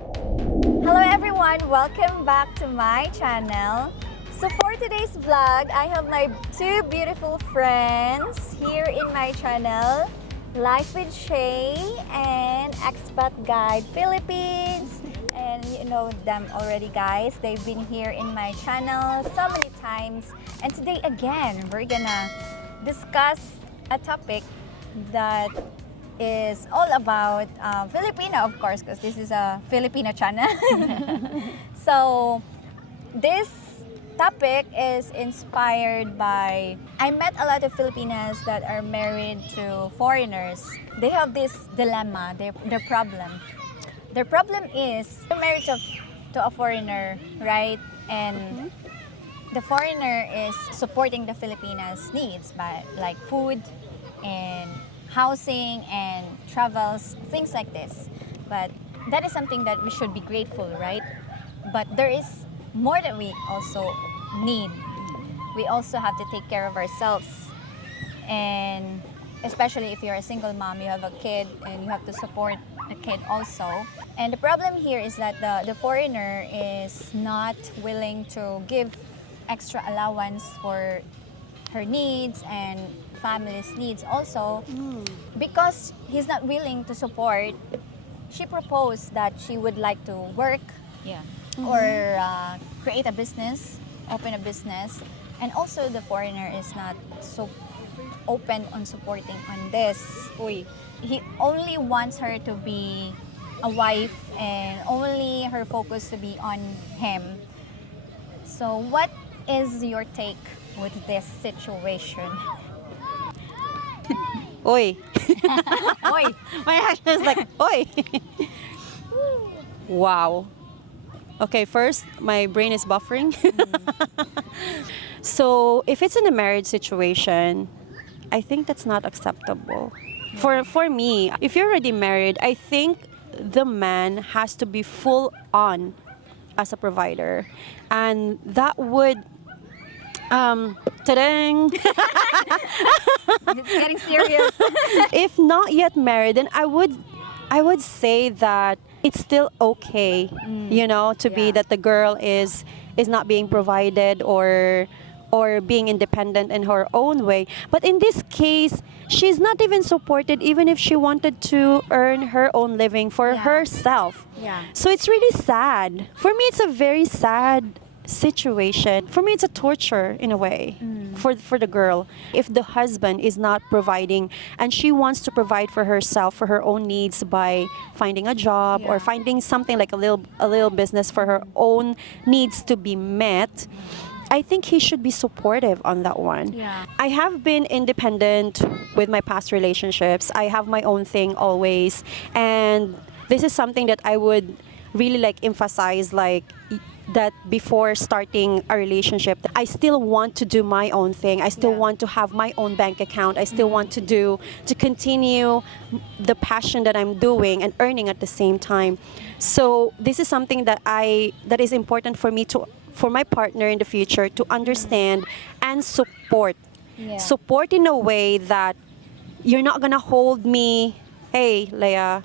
Hello everyone! Welcome back to my channel. So for today's vlog, I have my two beautiful friends here in my channel. Life with Shay and Expat Guide Philippines. And you know them already, guys. They've been here in my channel so many times. And today again, we're gonna discuss a topic that is all about Filipina, of course, because this is a Filipina channel. So this topic is inspired by, I met a lot of Filipinas that are married to foreigners. They have this dilemma, their problem. Their problem is they're married to a foreigner, right? And the foreigner is supporting the Filipinas' needs by like food and housing and travels, things like this. But that is something that we should be grateful, right? But there is more that we also need. We also have to take care of ourselves. And especially if you're a single mom, you have a kid and you have to support the kid also. And the problem here is that the foreigner is not willing to give extra allowance for her needs and family's needs also. Because he's not willing to support, she proposed that she would like to work or create a business, open a business. And also the foreigner is not so open on supporting on this. He only wants her to be a wife and only her focus to be on him. So what is your take with this situation? Oi. Oy! My action is like, oi. Wow. Okay, first, my brain is buffering. So, if it's in a marriage situation, I think that's not acceptable. For me, if you're already married, I think the man has to be full on as a provider. And that would ta-dang! It's getting serious. If not yet married, then I would say that it's still okay, to be Yeah. that the girl is not being provided or being independent in her own way. But in this case, she's not even supported even if she wanted to earn her own living for Yeah. herself. Yeah. So it's really sad. For me, it's a very sad situation. For me, it's a torture in a way for the girl. If the husband is not providing and she wants to provide for herself, for her own needs by finding a job or Yeah. finding something like a little business for her own needs to be met, I think he should be supportive on that one. Yeah. I have been independent with my past relationships. I have my own thing always. And this is something that I would really like emphasize, like that before starting a relationship, I still want to do my own thing. I still Yeah. want to have my own bank account. I still want to continue the passion that I'm doing and earning at the same time. So this is something that is important for me for my partner in the future to understand and support. Yeah. Support in a way that you're not gonna hold me, hey, Leia,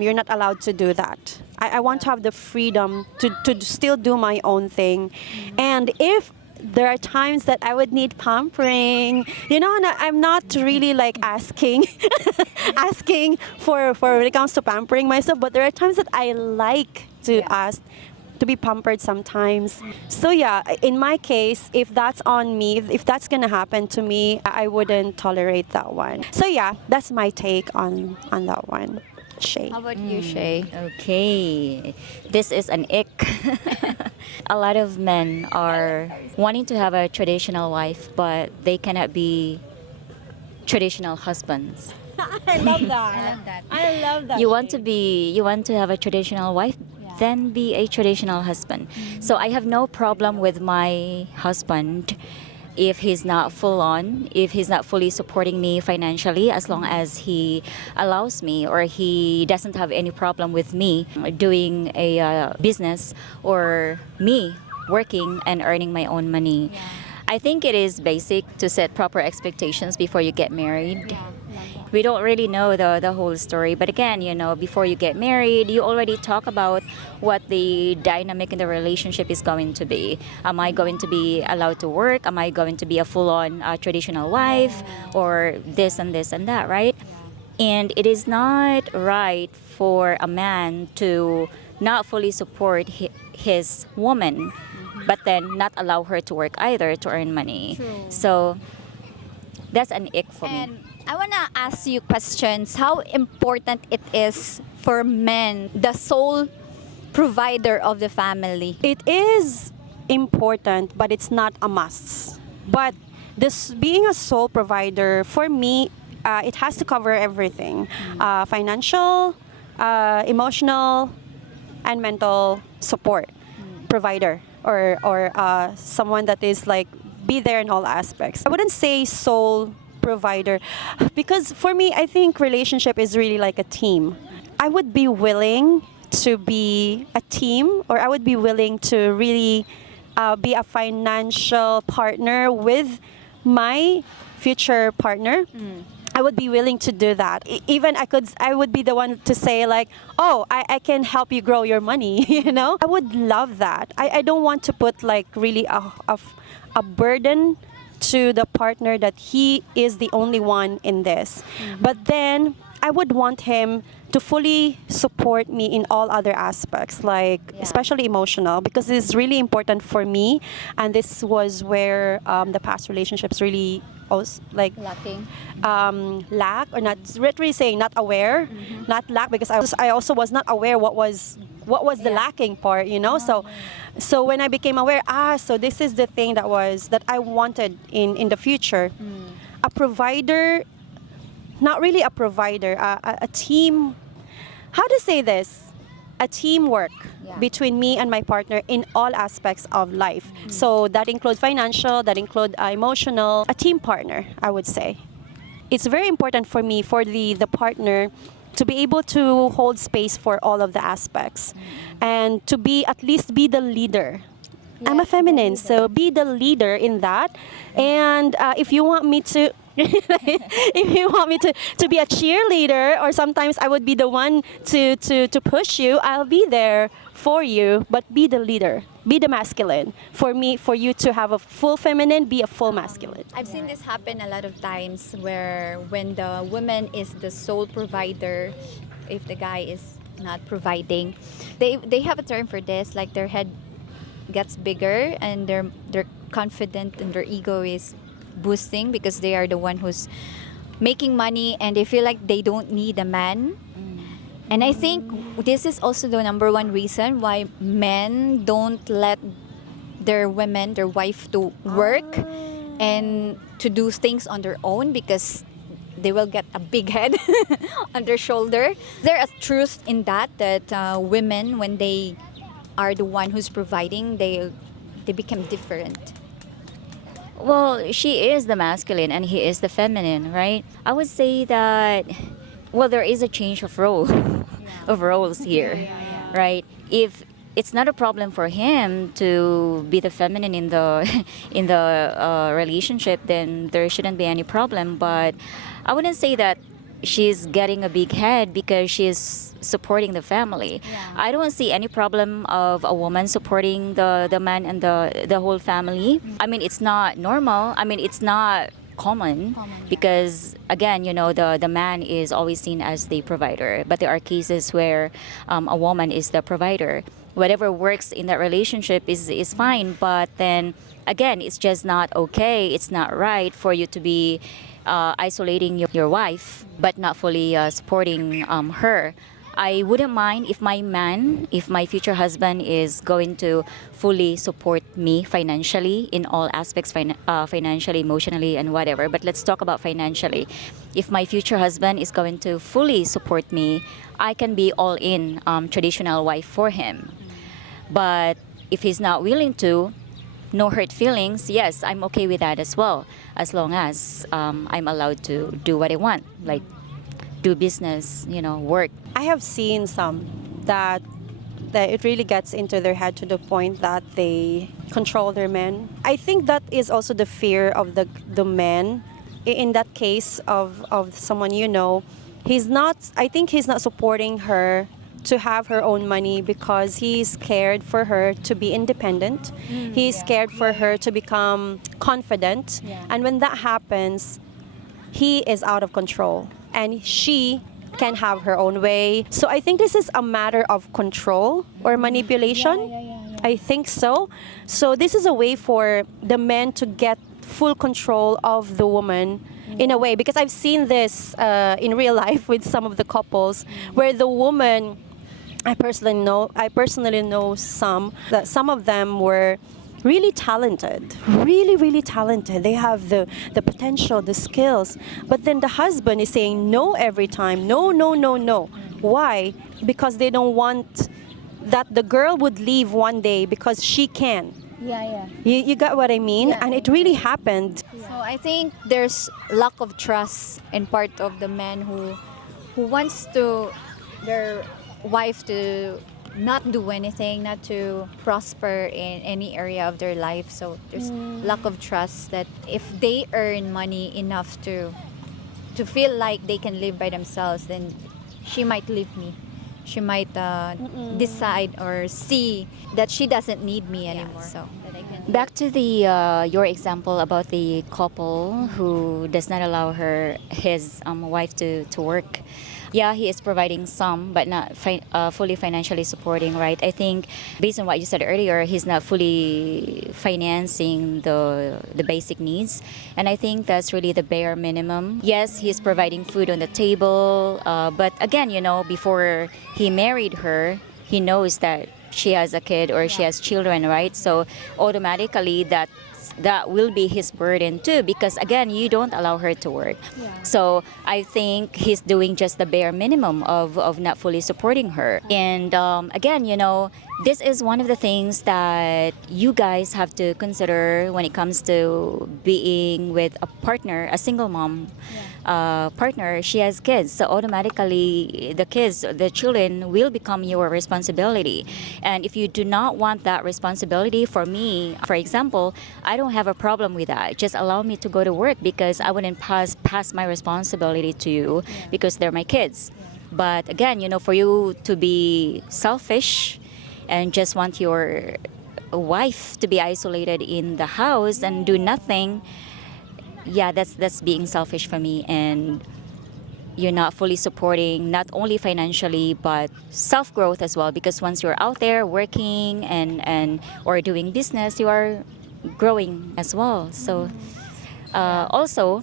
you're not allowed to do that. I want to have the freedom to still do my own thing. And if there are times that I would need pampering, and I'm not really like asking for when it comes to pampering myself, but there are times that I like to ask to be pampered sometimes. So yeah, in my case, if that's on me, if that's gonna happen to me, I wouldn't tolerate that one. So yeah, that's my take on that one. Shay. How about you, Shay? Okay, this is an ick. A lot of men are wanting to have a traditional wife, but they cannot be traditional husbands. I love that. I love that. I love that. You want to have a traditional wife, then be a traditional husband. So I have no problem with my husband if he's not full on, if he's not fully supporting me financially, as long as he allows me or he doesn't have any problem with me doing a business or me working and earning my own money. I think it is basic to set proper expectations before you get married. We don't really know the whole story. But again, before you get married, you already talk about what the dynamic in the relationship is going to be. Am I going to be allowed to work? Am I going to be a full-on traditional wife? Or this and this and that, right? And it is not right for a man to not fully support his woman, but then not allow her to work either to earn money. True. So that's an ick for me. And I want to ask you questions. How important it is for men, the sole provider of the family? It is important, but it's not a must. But this being a sole provider, for me, it has to cover everything: financial, emotional, and mental support provider, or someone that is like be there in all aspects. I wouldn't say sole provider, because for me, I think relationship is really like a team. I would be willing to be a team, or I would be willing to really be a financial partner with my future partner. I would be willing to do that. Even I would be the one to say like, oh, I can help you grow your money, I would love that. I don't want to put like really a burden to the partner that he is the only one in this. But then I would want him to fully support me in all other aspects, like especially emotional, because it's really important for me. And this was where the past relationships really also like Lacking. lack, or not really saying not aware, not lack, because I also was not aware what was the lacking part, so when I became aware, so this is the thing that I wanted in the future. A provider, not really a provider, a team, how to say this? A teamwork between me and my partner in all aspects of life. So that includes financial, that includes emotional, a team partner, I would say. It's very important for me, for the partner, to be able to hold space for all of the aspects and to at least be the leader. I'm a feminine, so be the leader in that. And if you want me to if you want me to be a cheerleader, or sometimes I would be the one to push you, I'll be there for you, but be the leader, be the masculine. For me, for you to have a full feminine, be a full masculine. I've seen this happen a lot of times, where when the woman is the sole provider, if the guy is not providing, they have a term for this, like their head gets bigger and they're confident and their ego is boosting because they are the one who's making money and they feel like they don't need a man. And I think this is also the number one reason why men don't let their women, their wife, to work and to do things on their own, because they will get a big head on their shoulder. There is truth in that women, when they are the one who's providing, they become different. Well, she is the masculine and he is the feminine, right? I would say that, well, there is a change of roles here, right? If it's not a problem for him to be the feminine in the relationship, then there shouldn't be any problem. But I wouldn't say that she's getting a big head because she's supporting the family. I don't see any problem of a woman supporting the man and the whole family. I mean, it's not normal. I mean, it's not common because, again, the man is always seen as the provider. But there are cases where a woman is the provider. Whatever works in that relationship is fine. But then, again, it's just not okay. It's not right for you to be isolating your wife but not fully supporting her. I wouldn't mind if my future husband is going to fully support me financially in all aspects, financially, emotionally, and whatever. But let's talk about financially. If my future husband is going to fully support me, I can be all in traditional wife for him. But if he's not willing to, no hurt feelings, yes, I'm okay with that as well, as long as I'm allowed to do what I want, like do business, work. I have seen some that it really gets into their head to the point that they control their men. I think that is also the fear of the men in that case of someone you know, I think he's not supporting her to have her own money because he's scared for her to be independent. He's scared for her to become confident. And when that happens, he is out of control and she can have her own way. So I think this is a matter of control or manipulation. I think so. So this is a way for the men to get full control of the woman in a way, because I've seen this in real life with some of the couples where the woman, I personally know some of them were really talented, really talented. They have the potential, the skills, but then the husband is saying no every time. No. Why? Because they don't want that the girl would leave one day because she can. You got what I mean? And it really happened. So I think there's lack of trust in part of the men who wants to their wife to not do anything, not to prosper in any area of their life. So there's lack of trust that if they earn money enough to feel like they can live by themselves, then she might leave me. She might decide or see that she doesn't need me anymore. So Back to the your example about the couple who does not allow his wife to work. Yeah, he is providing some, but not fully financially supporting, right? I think based on what you said earlier, he's not fully financing the basic needs, and I think that's really the bare minimum. Yes, he's providing food on the table, but again, before he married her, he knows that she has a kid or she has children, right? So automatically that will be his burden too, because again, you don't allow her to work. So I think he's doing just the bare minimum of not fully supporting her. And again, this is one of the things that you guys have to consider when it comes to being with a partner, a single mom partner. She has kids, so automatically the children will become your responsibility. And if you do not want that responsibility, for me, for example, I don't have a problem with that. Just allow me to go to work because I wouldn't pass my responsibility to you because they're my kids. But again, for you to be selfish and just want your wife to be isolated in the house and do nothing, that's being selfish for me. And you're not fully supporting not only financially but self-growth as well, because once you're out there working and or doing business, you are growing as well. So also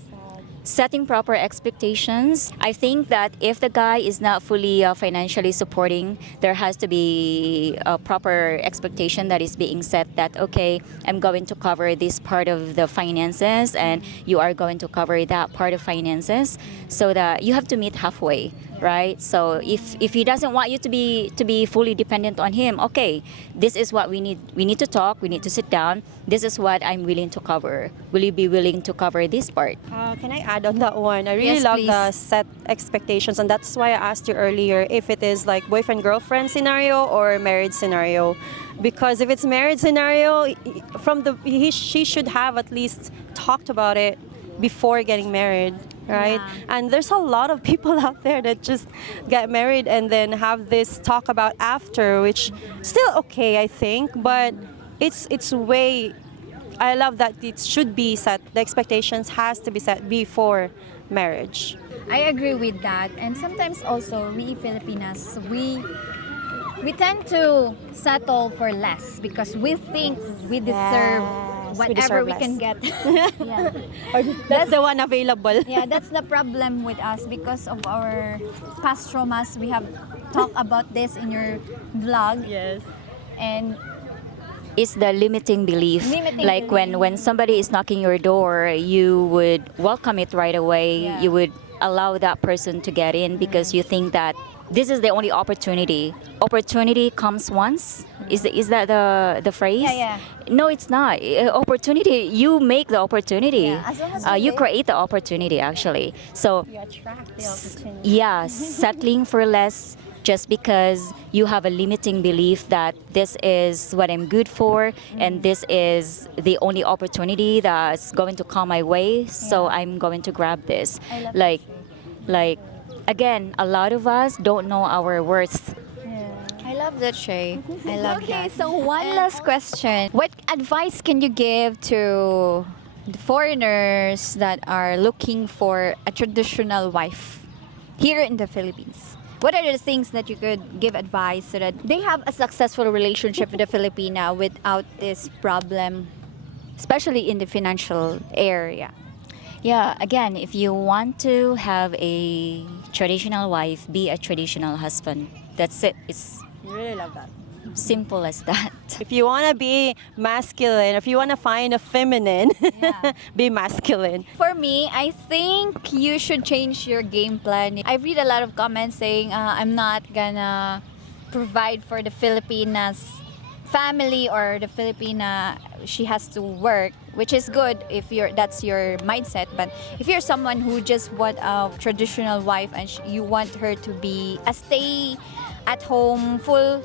setting proper expectations. I think that if the guy is not fully financially supporting, there has to be a proper expectation that is being set that, okay, I'm going to cover this part of the finances and you are going to cover that part of finances, so that you have to meet halfway, right? So if he doesn't want you to be fully dependent on him, okay, this is what we need to talk, we need to sit down, this is what I'm willing to cover. Will you be willing to cover this part? Can I add on that one? I really love the set expectations, and that's why I asked you earlier if it is like boyfriend-girlfriend scenario or marriage scenario. Because if it's marriage scenario, she should have at least talked about it before getting married, right? And there's a lot of people out there that just get married and then have this talk about after, which still okay, I think, but it's way. I love that it should be set. The expectations has to be set before marriage. I agree with that. And sometimes also we Filipinas, we tend to settle for less because we think we deserve whatever we can get. That's the one available. That's the problem with us because of our past traumas. We have talked about this in your vlog. And It's the limiting belief. Like when somebody is knocking your door, you would welcome it right away. You would allow that person to get in because you think that this is the only opportunity. Opportunity comes once. Is that the phrase? No, it's not. Opportunity, you make the opportunity. As long as you create the opportunity, actually. So You attract the opportunity. settling for less just because you have a limiting belief that this is what I'm good for and this is the only opportunity that's going to come my way, so I'm going to grab this. I love Like, like again, a lot of us don't know our worth. I love that, Shay. I love Okay, that. so one last question. What advice can you give to the foreigners that are looking for a traditional wife here in the Philippines? What are the things that you could give advice so that They have a successful relationship with the Filipina without this problem, especially in the financial area. Yeah, again, if you want to have a traditional wife, be a traditional husband. That's it. It's Really love that. simple as that. If you want to be masculine, if you want to find a feminine, be masculine. For me, I think you should change your game plan. I read a lot of comments saying, I'm not gonna provide for the Filipinas family or the Filipina, she has to work, which is good if that's your mindset. But if you're someone who just want a traditional wife and you want her to be a stay at home, full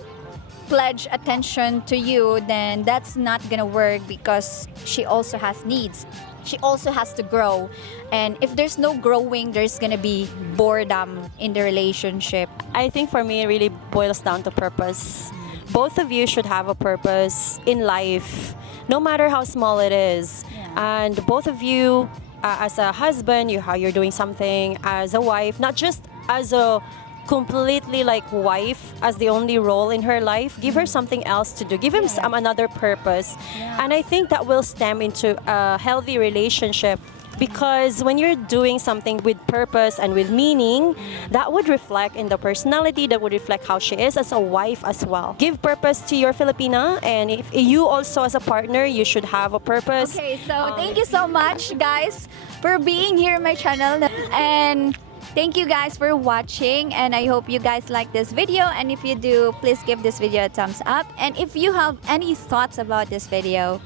pledge attention to you, then that's not gonna work because she also has needs. She also has to grow. And if there's no growing, there's gonna be boredom in the relationship. I think for me, it really boils down to purpose. Both of you should have a purpose in life, no matter how small it is. And both of you, as a husband, you're doing something, as a wife, not just as a completely like wife as the only role in her life. Give her something else to do. Give him another purpose. And I think that will stem into a healthy relationship. Because when you're doing something with purpose and with meaning, that would reflect in the personality, that would reflect how she is as a wife as well. Give purpose to your Filipina, and if you also as a partner, you should have a purpose. Okay, so thank you so much, guys, for being here in my channel. And thank you guys for watching, and I hope you guys like this video. And if you do, please give this video a thumbs up. And if you have any thoughts about this video,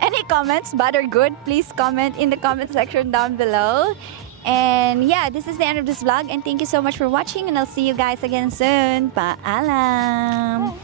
any comments, bad or good, please comment in the comment section down below. And yeah, this is the end of this vlog, and thank you so much for watching, and I'll see you guys again soon. Paalam!